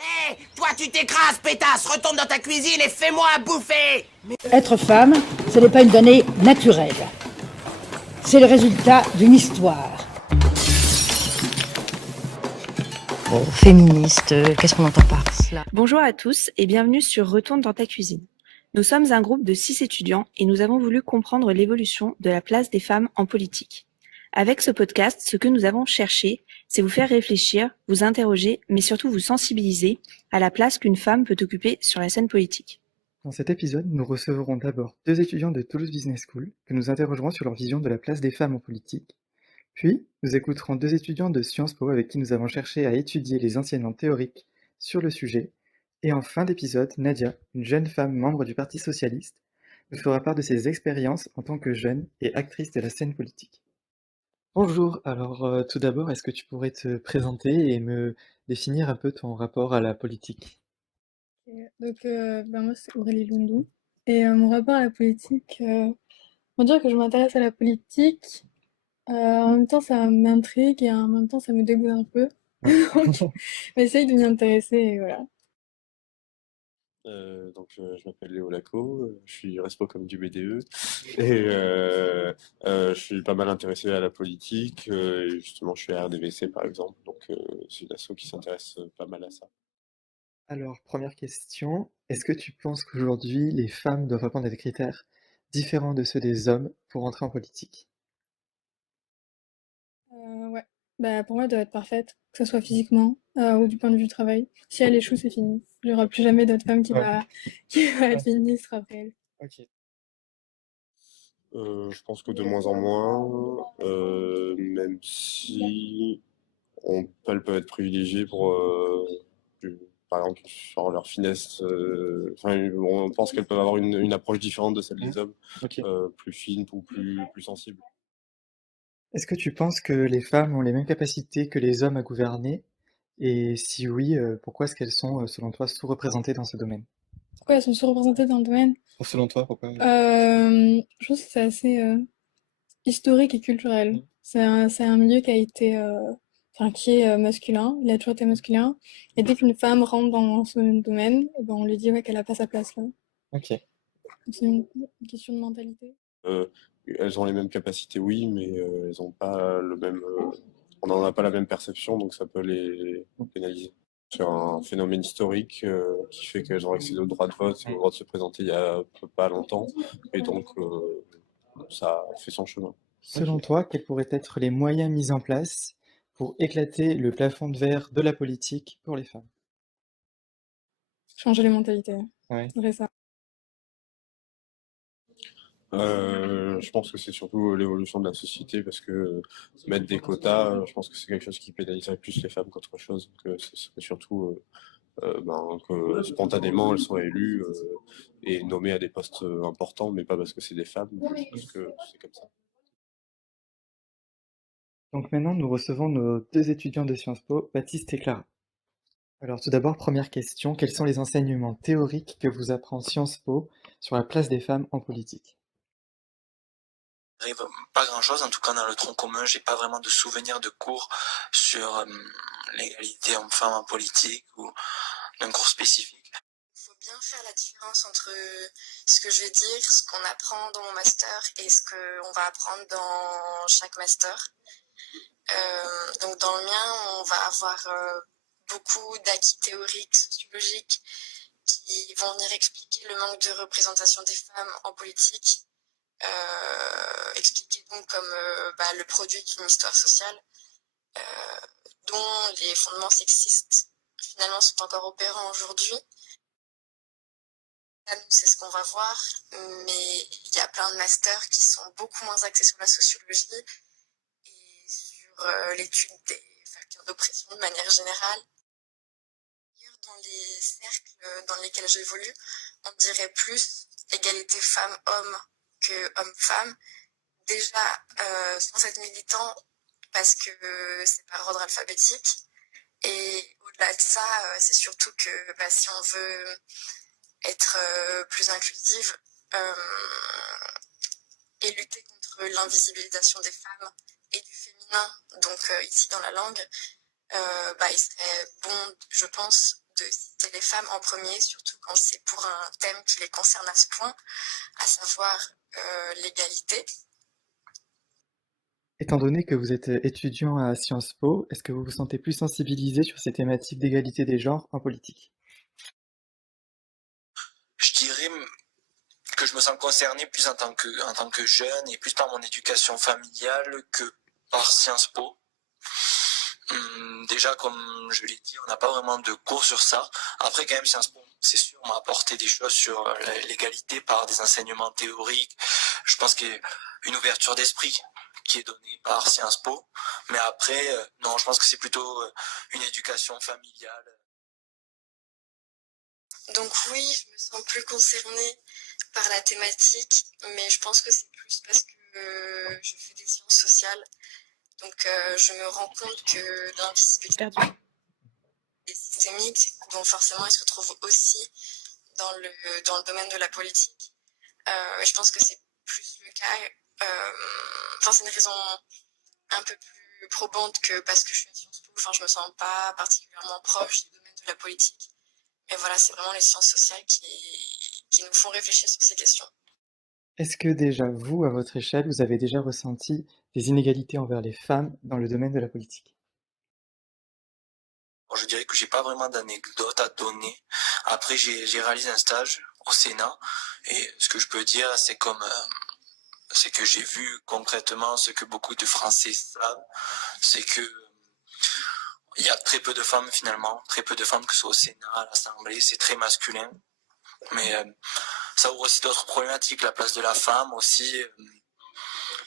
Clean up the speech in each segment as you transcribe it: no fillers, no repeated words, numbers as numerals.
Hé, toi tu t'écrases, pétasse, retourne dans ta cuisine et fais-moi à bouffer. Être femme, ce n'est pas une donnée naturelle. C'est le résultat d'une histoire. Bon, féministe, qu'est-ce qu'on entend par cela? Bonjour à tous et bienvenue sur Retourne dans ta cuisine. Nous sommes un groupe de 6 étudiants et nous avons voulu comprendre l'évolution de la place des femmes en politique. Avec ce podcast, ce que nous avons cherché, c'est vous faire réfléchir, vous interroger, mais surtout vous sensibiliser à la place qu'une femme peut occuper sur la scène politique. Dans cet épisode, nous recevrons d'abord deux étudiants de Toulouse Business School que nous interrogerons sur leur vision de la place des femmes en politique. Puis, nous écouterons deux étudiants de Sciences Po avec qui nous avons cherché à étudier les enseignements théoriques sur le sujet. Et en fin d'épisode, Nadia, une jeune femme membre du Parti socialiste, nous fera part de ses expériences en tant que jeune et actrice de la scène politique. Bonjour, alors tout d'abord, est-ce que tu pourrais te présenter et me définir un peu ton rapport à la politique? Moi, c'est Aurélie Lundou. Et mon rapport à la politique, on va dire que je m'intéresse à la politique. En même temps, ça m'intrigue et en même temps, ça me dégoûte un peu. Donc, j'essaye de m'y intéresser et voilà. Je m'appelle Léo Laco, je suis respo comme du BDE et je suis pas mal intéressé à la politique. Et justement, je suis à RDVC par exemple, c'est une asso qui s'intéresse pas mal à ça. Alors, première question, est-ce que tu penses qu'aujourd'hui, les femmes doivent répondre à des critères différents de ceux des hommes pour entrer en politique? Ouais. Bah, pour moi, elle doit être parfaite, que ce soit physiquement ou du point de vue du travail. Si elle échoue, c'est fini. Il n'y aura plus jamais d'autre femme qui Ouais. qui va être ministre après elle. Ok. Je pense que de moins en moins, même si elles peuvent être privilégiées par exemple, sur leur finesse. On pense qu'elles peuvent avoir une approche différente de celle des hommes, Ok. plus fine ou plus sensible. Est-ce que tu penses que les femmes ont les mêmes capacités que les hommes à gouverner? Et si oui, pourquoi est-ce qu'elles sont, selon toi, sous-représentées dans ce domaine? Pourquoi elles sont sous-représentées dans le domaine? Selon toi, pourquoi? Je pense que c'est assez historique et culturel. C'est un milieu qui a été, enfin, qui est masculin. Il a toujours été masculin. Et dès qu'une femme rentre dans ce domaine, eh ben, on lui dit ouais, qu'elle a pas sa place là. Ok. Donc, c'est une question de mentalité. Euh, Elles ont les mêmes capacités, oui, mais elles ont pas le même. On n'en a pas la même perception, donc ça peut les pénaliser. C'est un phénomène historique qui fait qu'elles ont accédé au droit de vote et au droit de se présenter il y a pas longtemps, et donc ça fait son chemin. Selon toi, quels pourraient être les moyens mis en place pour éclater le plafond de verre de la politique pour les femmes? Changer les mentalités. Ouais. C'est ça. Je pense que c'est surtout l'évolution de la société parce que mettre des quotas, je pense que c'est quelque chose qui pénaliserait plus les femmes qu'autre chose. Que ce serait surtout que spontanément elles soient élues et nommées à des postes importants, mais pas parce que c'est des femmes, juste parce que c'est comme ça. Donc maintenant, nous recevons nos deux étudiants de Sciences Po, Baptiste et Clara. Alors tout d'abord, première question, quels sont les enseignements théoriques que vous apprend Sciences Po sur la place des femmes en politique? Pas grand-chose, en tout cas dans le tronc commun, j'ai pas vraiment de souvenirs de cours sur l'égalité homme-femme en politique ou d'un cours spécifique. Il faut bien faire la différence entre ce que je vais dire, ce qu'on apprend dans mon master et ce qu'on va apprendre dans chaque master. Donc dans le mien, on va avoir beaucoup d'acquis théoriques, sociologiques, qui vont venir expliquer le manque de représentation des femmes en politique. Expliqué donc comme le produit d'une histoire sociale dont les fondements sexistes finalement sont encore opérants aujourd'hui. C'est ce qu'on va voir, mais il y a plein de masters qui sont beaucoup moins axés sur la sociologie et sur l'étude des facteurs d'oppression de manière générale. Dans les cercles dans lesquels j'évolue, on dirait plus égalité femmes-hommes que hommes-femmes. Déjà, sans être militant, parce que c'est par ordre alphabétique. Et au-delà de ça, c'est surtout que si on veut être plus inclusive et lutter contre l'invisibilisation des femmes et du féminin, donc ici dans la langue, il serait bon, je pense, de citer les femmes en premier, surtout quand c'est pour un thème qui les concerne à ce point, à savoir l'égalité. Étant donné que vous êtes étudiant à Sciences Po, est-ce que vous vous sentez plus sensibilisé sur ces thématiques d'égalité des genres en politique? Je dirais que je me sens concerné plus en tant que jeune et plus par mon éducation familiale que par Sciences Po. Déjà, comme je l'ai dit, on n'a pas vraiment de cours sur ça. Après, quand même, Sciences Po, c'est sûr, m'a apporté des choses sur l'égalité par des enseignements théoriques. Je pense qu'il y a une ouverture d'esprit qui est donnée par Sciences Po. Mais après, non, je pense que c'est plutôt une éducation familiale. Donc oui, je me sens plus concernée par la thématique, mais je pense que c'est plus parce que je fais des sciences sociales. Donc je me rends compte que l'invisibilité est systémique, donc forcément elle se retrouve aussi dans le domaine de la politique. Je pense que c'est plus le cas, c'est une raison un peu plus probante que parce que je suis à Sciences Po, je me sens pas particulièrement proche du domaine de la politique. Et voilà, c'est vraiment les sciences sociales qui nous font réfléchir sur ces questions. Est-ce que déjà vous, à votre échelle, vous avez déjà ressenti des inégalités envers les femmes dans le domaine de la politique? Bon, je dirais que j'ai pas vraiment d'anecdotes à donner. Après, j'ai réalisé un stage au Sénat et ce que je peux dire, c'est que j'ai vu concrètement ce que beaucoup de Français savent, c'est que il y a très peu de femmes finalement, très peu de femmes que ce soit au Sénat, à l'Assemblée, c'est très masculin. Mais ça ouvre aussi d'autres problématiques, la place de la femme aussi,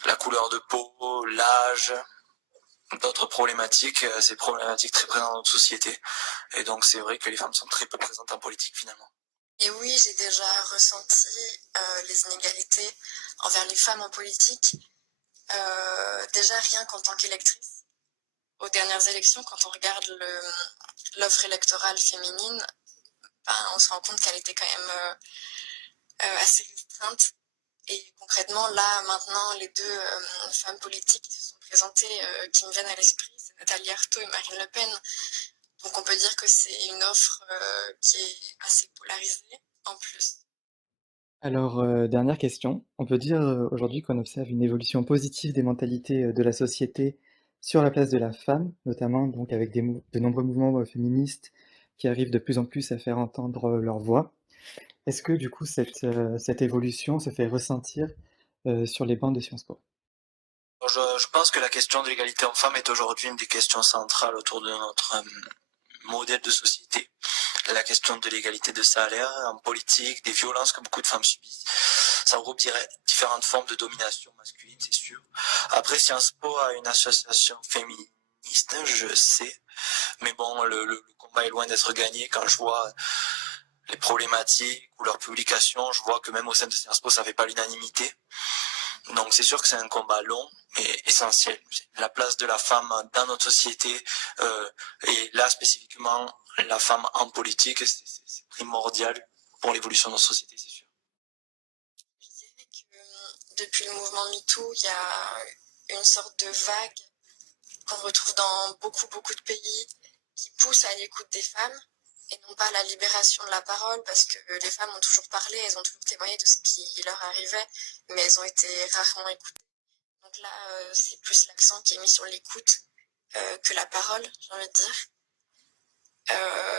la couleur de peau, l'âge, d'autres problématiques, c'est problématiques très présentes dans notre société. Et donc c'est vrai que les femmes sont très peu présentes en politique finalement. Et oui, j'ai déjà ressenti les inégalités envers les femmes en politique, déjà rien qu'en tant qu'électrice. Aux dernières élections, quand on regarde l'offre électorale féminine, on se rend compte qu'elle était quand même assez restreinte. Et concrètement, là, maintenant, les deux femmes politiques qui se sont présentées, qui me viennent à l'esprit, c'est Nathalie Arthaud et Marine Le Pen. Donc on peut dire que c'est une offre qui est assez polarisée en plus. Alors, dernière question. On peut dire aujourd'hui qu'on observe une évolution positive des mentalités de la société sur la place de la femme, notamment donc avec de nombreux mouvements féministes qui arrivent de plus en plus à faire entendre leur voix. Est-ce que du coup cette évolution se fait ressentir sur les bancs de Sciences Po? Je pense que la question de l'égalité homme-femme est aujourd'hui une des questions centrales autour de notre modèle de société. La question de l'égalité de salaire en politique, des violences que beaucoup de femmes subissent. Ça regroupe différentes formes de domination masculine, c'est sûr. Après, Sciences Po a une association féministe, je sais. Mais bon, le combat est loin d'être gagné. Quand je vois les problématiques ou leurs publications, je vois que même au sein de Sciences Po, ça ne fait pas l'unanimité. Donc c'est sûr que c'est un combat long et essentiel. La place de la femme dans notre société et là spécifiquement la femme en politique, c'est primordial pour l'évolution de notre société, c'est sûr. Je dirais que depuis le mouvement MeToo, il y a une sorte de vague qu'on retrouve dans beaucoup de pays qui pousse à l'écoute des femmes et non pas à la libération de la parole, parce que les femmes ont toujours parlé, elles ont toujours témoigné de ce qui leur arrivait, mais elles ont été rarement écoutées. Donc là, c'est plus l'accent qui est mis sur l'écoute que la parole, j'ai envie de dire.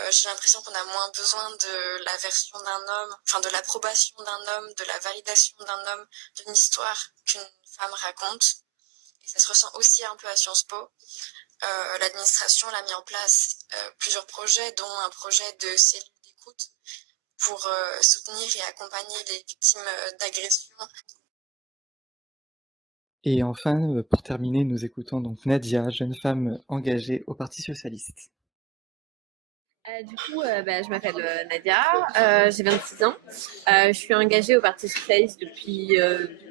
J'ai l'impression qu'on a moins besoin de la version d'un homme, de l'approbation d'un homme, de la validation d'un homme, d'une histoire qu'une femme raconte. Et ça se ressent aussi un peu à Sciences Po. L'administration a mis en place plusieurs projets, dont un projet de cellule d'écoute pour soutenir et accompagner les victimes d'agressions. Et enfin, pour terminer, nous écoutons donc Nadia, jeune femme engagée au Parti socialiste. Je m'appelle Nadia, j'ai 26 ans. Je suis engagée au Parti socialiste depuis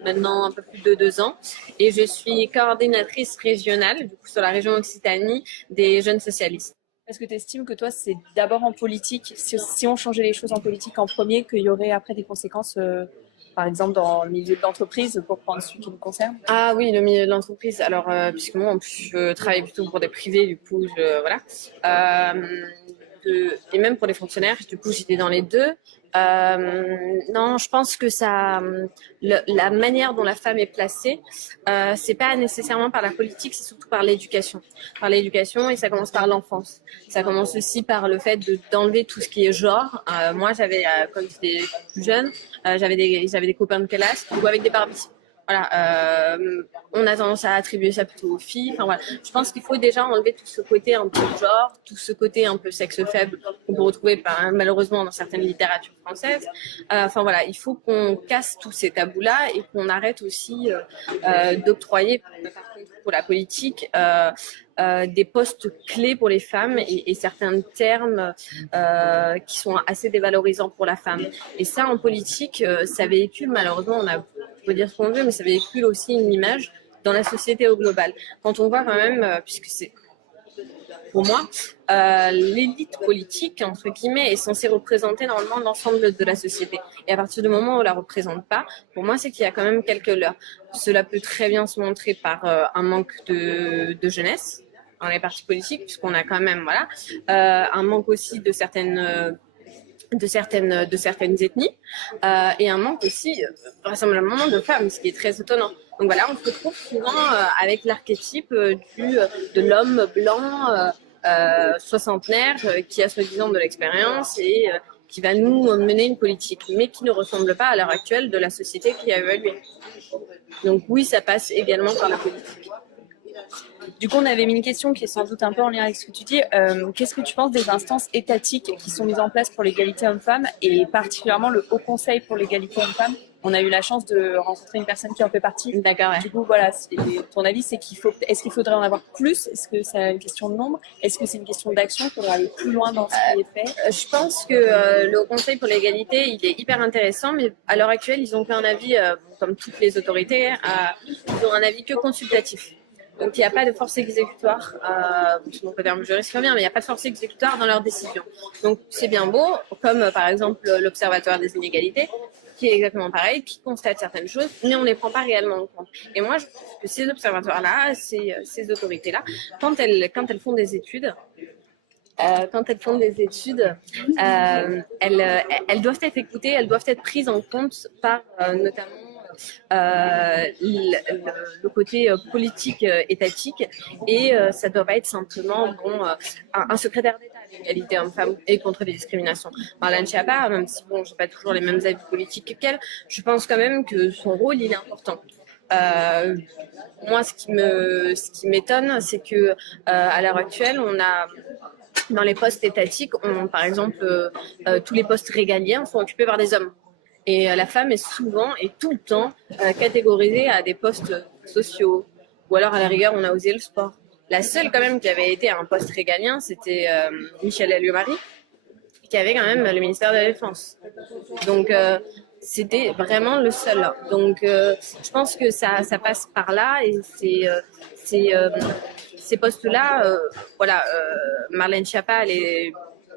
maintenant un peu plus de 2 ans et je suis coordinatrice régionale du coup, sur la région Occitanie des jeunes socialistes. Est-ce que tu estimes que toi, c'est d'abord en politique, si on changeait les choses en politique en premier, qu'il y aurait après des conséquences, par exemple dans le milieu de l'entreprise, pour prendre celui qui nous concerne? Ah oui, le milieu de l'entreprise. Alors, puisque moi, en plus, je travaille plutôt pour des privés, du coup, voilà. et même pour les fonctionnaires, du coup j'étais dans les deux. Non, je pense que la manière dont la femme est placée, c'est pas nécessairement par la politique, c'est surtout par l'éducation. Par l'éducation, et ça commence par l'enfance. Ça commence aussi par le fait d'enlever tout ce qui est genre. Moi, quand j'étais plus jeune, j'avais des copains de classe qui jouaient avec des Barbies. Voilà, on a tendance à attribuer ça plutôt aux filles. Enfin voilà, je pense qu'il faut déjà enlever tout ce côté un peu genre, tout ce côté un peu sexe faible qu'on peut retrouver malheureusement dans certaines littératures françaises. Enfin voilà, il faut qu'on casse tous ces tabous-là et qu'on arrête aussi d'octroyer, par contre, pour la politique, des postes clés pour les femmes et certains termes qui sont assez dévalorisants pour la femme. Et ça, en politique, ça véhicule malheureusement, on peut dire ce qu'on veut, mais ça véhicule aussi une image dans la société au global. Quand on voit quand même, puisque c'est, pour moi, l'élite politique, entre guillemets, est censée représenter normalement l'ensemble de la société. Et à partir du moment où on ne la représente pas, pour moi, c'est qu'il y a quand même quelques leurres. Cela peut très bien se montrer par un manque de jeunesse dans les partis politiques, puisqu'on a quand même, un manque aussi de certaines ethnies et un manque aussi vraisemblablement de femmes, ce qui est très étonnant. Donc voilà, on se retrouve souvent avec l'archétype de l'homme blanc soixantenaire qui a soi-disant de l'expérience et qui va nous mener une politique, mais qui ne ressemble pas à l'heure actuelle de la société qui a évolué. Donc oui, ça passe également par la politique. Du coup, on avait mis une question qui est sans doute un peu en lien avec ce que tu dis. Qu'est-ce que tu penses des instances étatiques qui sont mises en place pour l'égalité homme-femme et particulièrement le Haut Conseil pour l'égalité homme-femme? On a eu la chance de rencontrer une personne qui en fait partie. D'accord, ouais. Du coup, voilà, ton avis, c'est est-ce qu'il faudrait en avoir plus? Est-ce que c'est une question de nombre? Est-ce que c'est une question d'action? Il faudrait aller plus loin dans ce qui est fait? Je pense que le Haut Conseil pour l'égalité, il est hyper intéressant, mais à l'heure actuelle, ils ont fait un avis, comme toutes les autorités, ils ont un avis que consultatif. Donc il n'y a pas de force exécutoire, mon terme juriste revient, mais il n'y a pas de force exécutoire dans leurs décisions. Donc c'est bien beau, comme par exemple l'Observatoire des inégalités, qui est exactement pareil, qui constate certaines choses, mais on ne les prend pas réellement en compte. Et moi, je pense que ces observatoires-là, ces autorités-là, quand elles font des études, elles doivent être écoutées, elles doivent être prises en compte par notamment le côté politique étatique et ça ne doit pas être simplement un secrétaire d'État à l'égalité homme-femme et contre les discriminations. Marlène Schiappa, même si je n'ai pas toujours les mêmes avis politiques qu'elle, je pense quand même que son rôle il est important. Moi, ce qui m'étonne, c'est que à l'heure actuelle, on a dans les postes étatiques, par exemple, tous les postes régaliens sont occupés par des hommes. Et la femme est souvent et tout le temps catégorisée à des postes sociaux. Ou alors, à la rigueur, on a osé le sport. La seule, quand même, qui avait été à un poste régalien, c'était Michel Alliot-Marie, qui avait quand même le ministère de la Défense. Donc, c'était vraiment le seul. Donc, je pense que ça passe par là. Et ces postes-là, Marlène Schiappa, elle est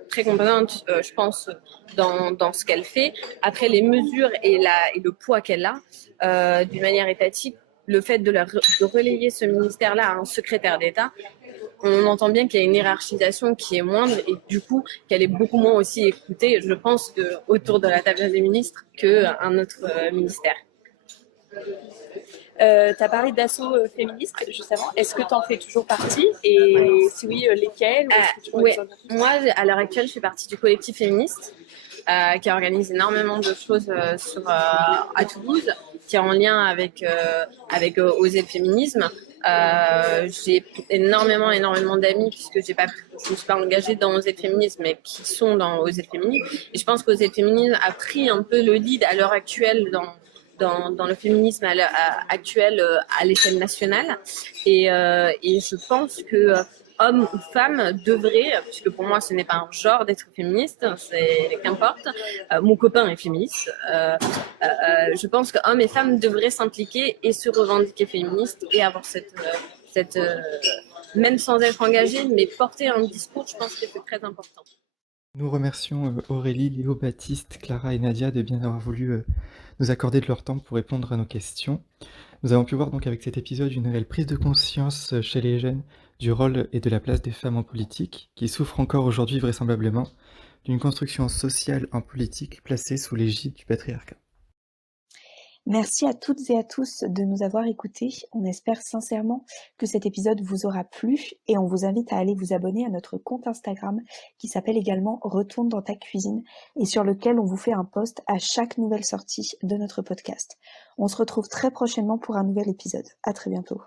très compétente, je pense, dans ce qu'elle fait. Après, les mesures et le poids qu'elle a, d'une manière étatique, le fait de relayer ce ministère-là à un secrétaire d'État, on entend bien qu'il y a une hiérarchisation qui est moindre et du coup qu'elle est beaucoup moins aussi écoutée, je pense, autour de la table des ministres qu'un autre ministère. Tu as parlé d'assauts féministes juste avant. Est-ce que tu en fais toujours partie? Et si oui, lesquels? Oui, moi, à l'heure actuelle, je fais partie du collectif féministe qui organise énormément de choses à Toulouse, qui est en lien avec Oser le féminisme. J'ai énormément d'amis puisque je ne suis pas engagée dans Oser le féminisme, mais qui sont dans Oser le féminisme. Et je pense qu'Oser le féminisme a pris un peu le lead à l'heure actuelle dans le féminisme actuel à l'échelle nationale. Et je pense que homme ou femme devrait, puisque pour moi ce n'est pas un genre d'être féministe, c'est qu'importe, mon copain est féministe, je pense que hommes et femmes devraient s'impliquer et se revendiquer féministes et avoir cette même sans être engagé, mais porter un discours, je pense que c'est très important. Nous remercions Aurélie, Léo, Baptiste, Clara et Nadia de bien avoir voulu nous accorder de leur temps pour répondre à nos questions. Nous avons pu voir donc avec cet épisode une réelle prise de conscience chez les jeunes du rôle et de la place des femmes en politique, qui souffrent encore aujourd'hui vraisemblablement d'une construction sociale en politique placée sous l'égide du patriarcat. Merci à toutes et à tous de nous avoir écoutés. On espère sincèrement que cet épisode vous aura plu et on vous invite à aller vous abonner à notre compte Instagram qui s'appelle également Retourne dans ta cuisine et sur lequel on vous fait un post à chaque nouvelle sortie de notre podcast. On se retrouve très prochainement pour un nouvel épisode. À très bientôt.